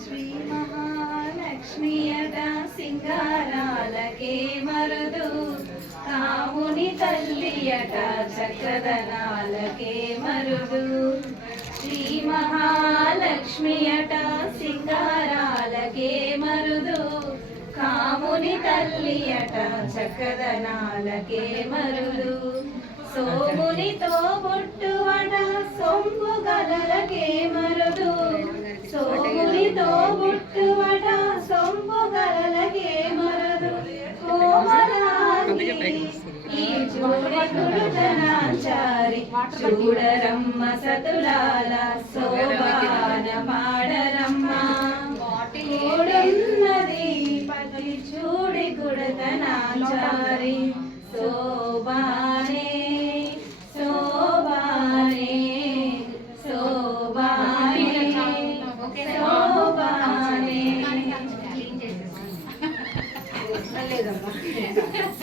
శ్రీ మహాలక్ష్మియట సింగారాలకే మరుదు. కాముని తల్లియట చక్కదనాలకే మరుదు. శ్రీ కాముని తల్లియట చక్కదనాలకే మరుదు సోమునితో పుట్టువట సొంపు గలలకే మరుదు సోమునితో పుట్టువట సొంపు గలలకే మరుదు కోమలాంగి ఈ చూడకుడుతనాచారి చూడరమ్మ సతులాల సో ねえだっ。